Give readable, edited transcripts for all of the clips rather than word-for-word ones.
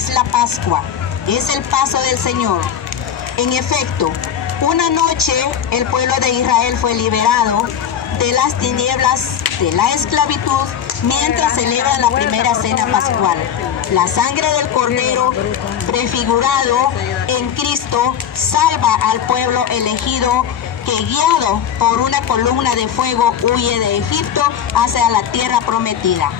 es la Pascua, es el paso del Señor. En efecto, una noche el pueblo de Israel fue liberado de las tinieblas de la esclavitud mientras celebra la primera cena pascual. La sangre del Cordero, prefigurado en Cristo, salva al pueblo elegido que, guiado por una columna de fuego, huye de Egipto hacia la tierra prometida,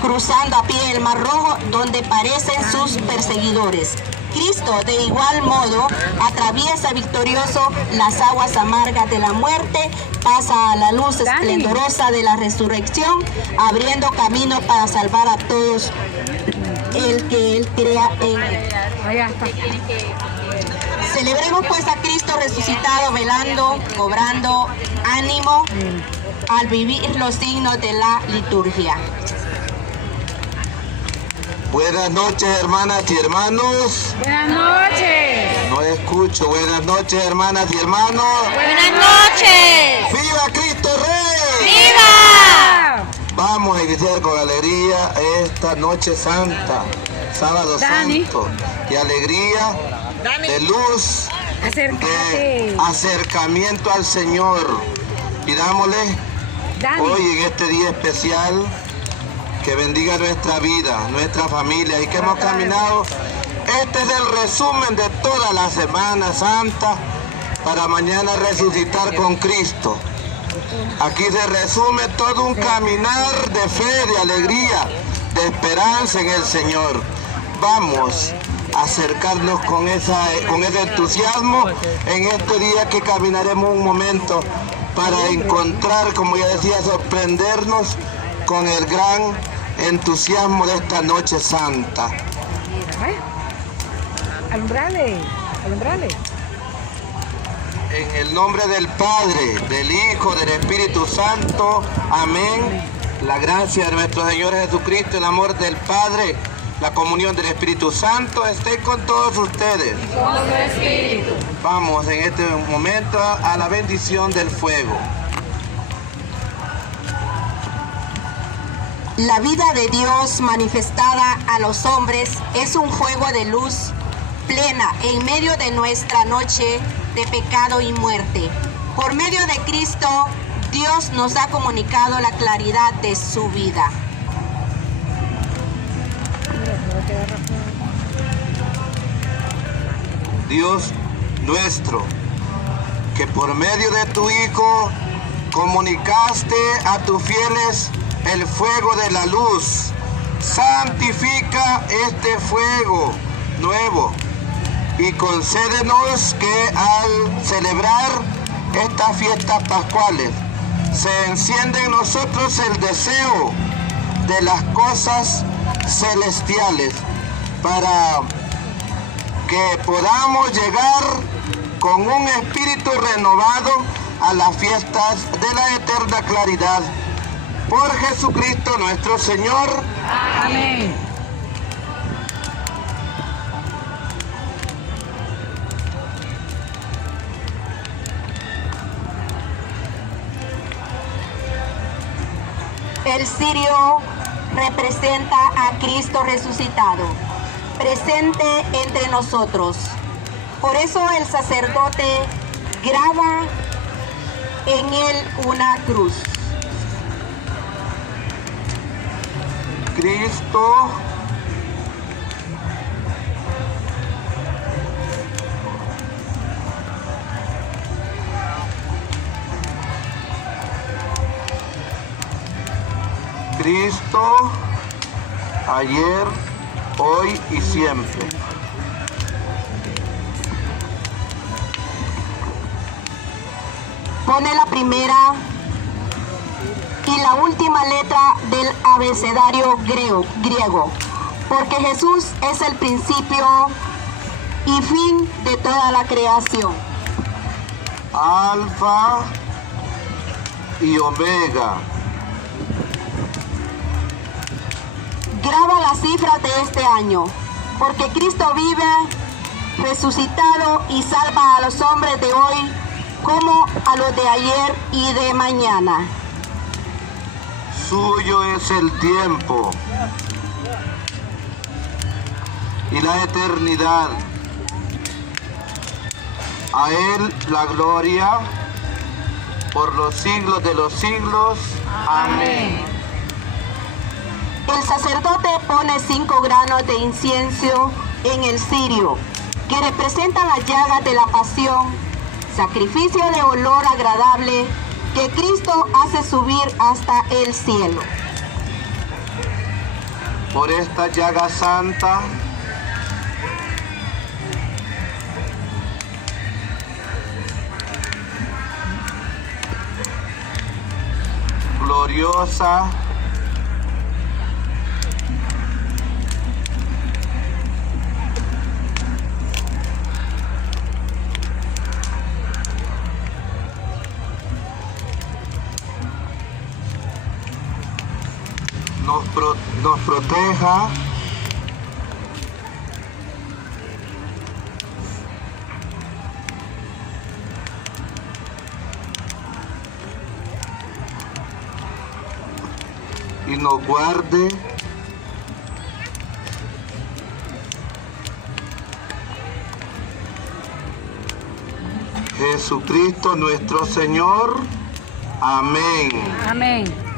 cruzando a pie el Mar Rojo, donde parecen sus perseguidores. Cristo, de igual modo, atraviesa victorioso las aguas amargas de la muerte, pasa a la luz esplendorosa de la resurrección, abriendo camino para salvar a todos el que Él crea en Él. Celebremos pues a Cristo resucitado, velando, cobrando ánimo al vivir los signos de la liturgia. Buenas noches, hermanas y hermanos. Buenas noches. No escucho. Buenas noches, hermanas y hermanos. Buenas noches. ¡Viva Cristo Rey! ¡Viva! Vamos a iniciar con alegría esta noche santa, sábado santo, y alegría de luz, de acercamiento al Señor. Pidámosle hoy en este día especial que bendiga nuestra vida, nuestra familia, y que hemos caminado. Este es el resumen de toda la Semana Santa para mañana resucitar con Cristo. Aquí se resume todo un caminar de fe, de alegría, de esperanza en el Señor. Vamos a acercarnos con ese entusiasmo en este día que caminaremos un momento para encontrar, como ya decía, sorprendernos con el gran entusiasmo de esta noche santa. Alumbrale, alumbrale. En el nombre del Padre, del Hijo, del Espíritu Santo. Amén. La gracia de nuestro Señor Jesucristo, el amor del Padre, la comunión del Espíritu Santo esté con todos ustedes. Con su espíritu. Vamos en este momento a la bendición del fuego. La vida de Dios manifestada a los hombres es un fuego de luz plena en medio de nuestra noche de pecado y muerte. Por medio de Cristo, Dios nos ha comunicado la claridad de su vida. Dios nuestro, que por medio de tu Hijo comunicaste a tus fieles el fuego de la luz, santifica este fuego nuevo y concédenos que al celebrar estas fiestas pascuales se enciende en nosotros el deseo de las cosas celestiales, para que podamos llegar con un espíritu renovado a las fiestas de la eterna claridad. Por Jesucristo nuestro Señor. Amén. El cirio representa a Cristo resucitado, presente entre nosotros. Por eso el sacerdote graba en él una cruz. Cristo ayer, hoy y siempre. Pone la primera y la última letra del abecedario griego, porque Jesús es el principio y fin de toda la creación. Alfa y Omega. Graba las cifras de este año, porque Cristo vive, resucitado y salva a los hombres de hoy como a los de ayer y de mañana. Suyo es el tiempo. y la eternidad. A Él la gloria por los siglos de los siglos. Amén. El sacerdote pone 5 granos de incienso en el cirio, que representa las llagas de la pasión, sacrificio de olor agradable que Cristo hace subir hasta el cielo. Por esta llaga santa, gloriosa, nos proteja y nos guarde Jesucristo nuestro Señor. Amén. Amén.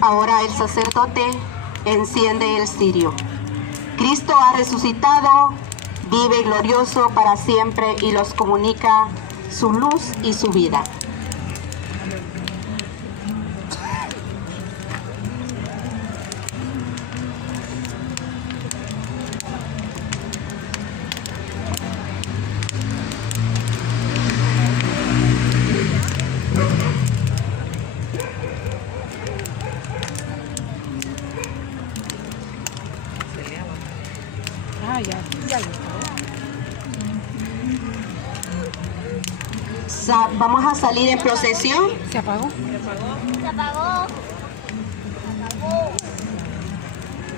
Ahora el sacerdote enciende el cirio. Cristo ha resucitado, vive glorioso para siempre y los comunica su luz y su vida. Vamos a salir en procesión. ¿Se apagó? Se apagó.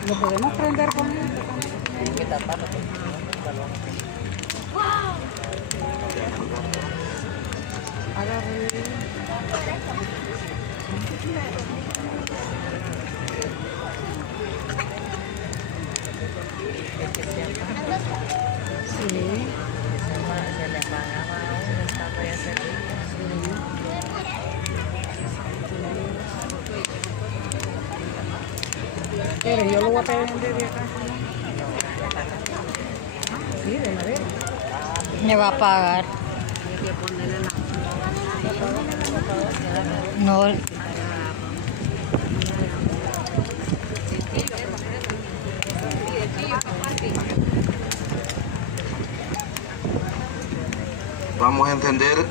¿Lo podemos prender con él? Sí. Pero yo lo voy a pedir de acá. Sí, de madera. Me va a pagar. No. Vamos a encender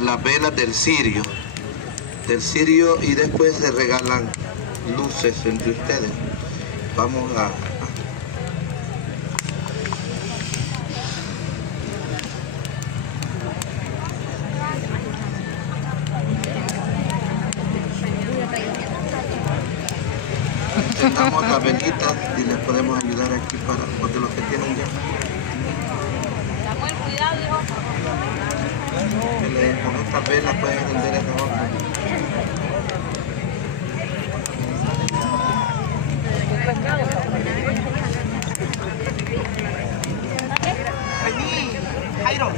las velas del cirio. Y después se regalan luces entre ustedes. Vamos a... Encendamos las velitas y les podemos ayudar aquí para porque los que tienen ya. Samuel, cuidado, hijo. Con estas velas pueden encender esta otra. Jairo.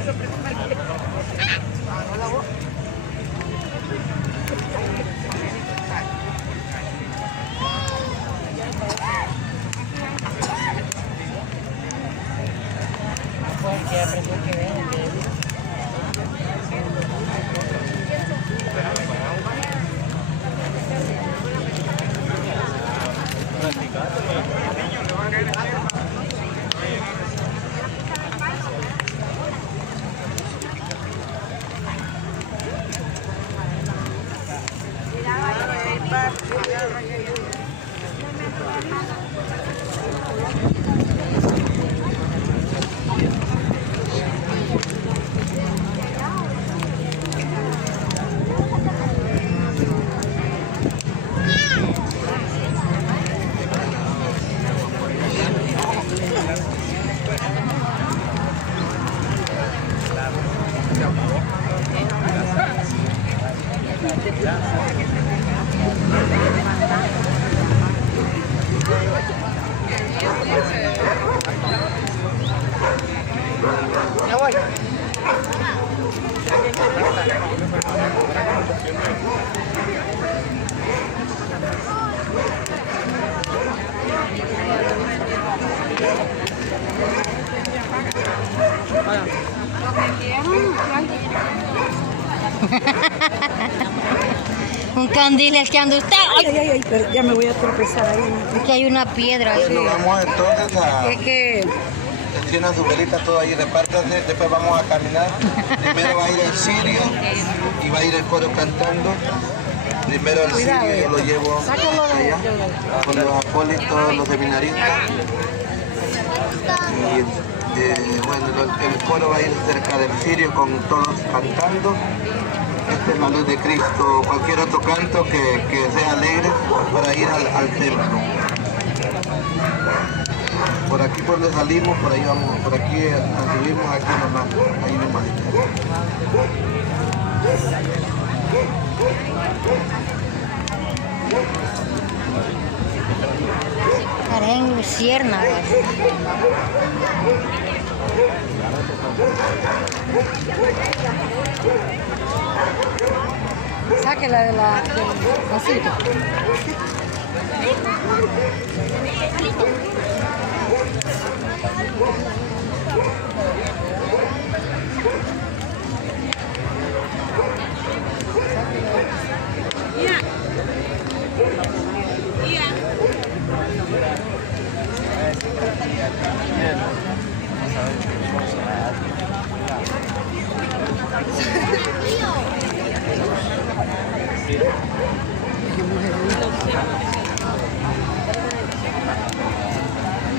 candiles que anda usted. Ay, ay, ay, pero ya me voy a tropezar ahí. Aquí hay una piedra. Bueno, vamos entonces a... Es que Tienen sus velitas todas ahí, repártanse, después vamos a caminar. Primero va a ir el cirio y va a ir el coro cantando. Primero el cirio, yo lo llevo allá con los acólitos, los seminaristas. Y bueno, el coro va a ir cerca del cirio con todos cantando. Esta es la luz de Cristo, cualquier otro canto que sea alegre para ir al templo. Por aquí por donde salimos, por ahí vamos, por aquí subimos aquí nomás, ahí nomás. Parecen luciérnagas. sáquela de la vasito.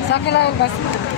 Sáquela del vasito.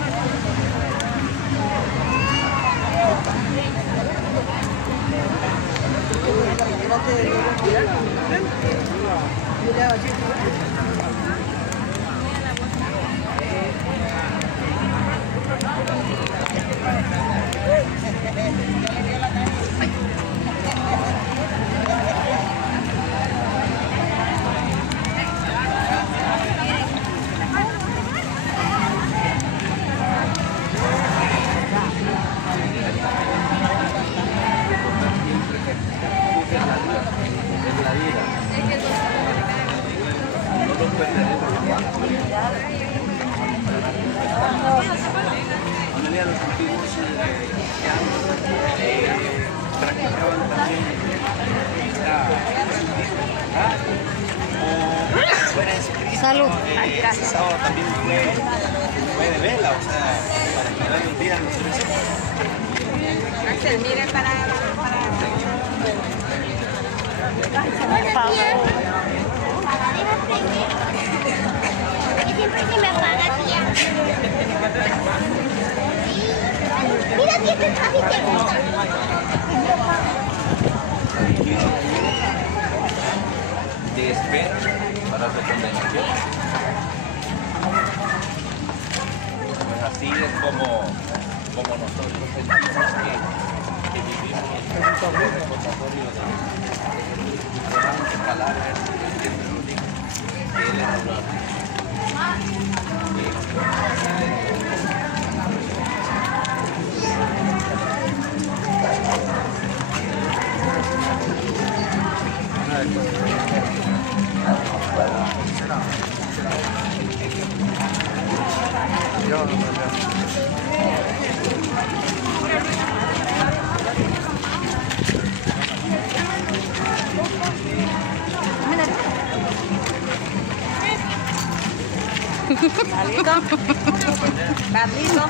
Salud. Este sábado también fue de vela, o sea, para que vayan un día Axel, mire para... Que siempre se me apaga, tía. Mira que este traje te gusta. te esperan para tu condenación. Pues así es como nosotros sentimos que vivimos en el recordatorio de palabras que nos dijo que Él es nuestro. Carlito. Carlito.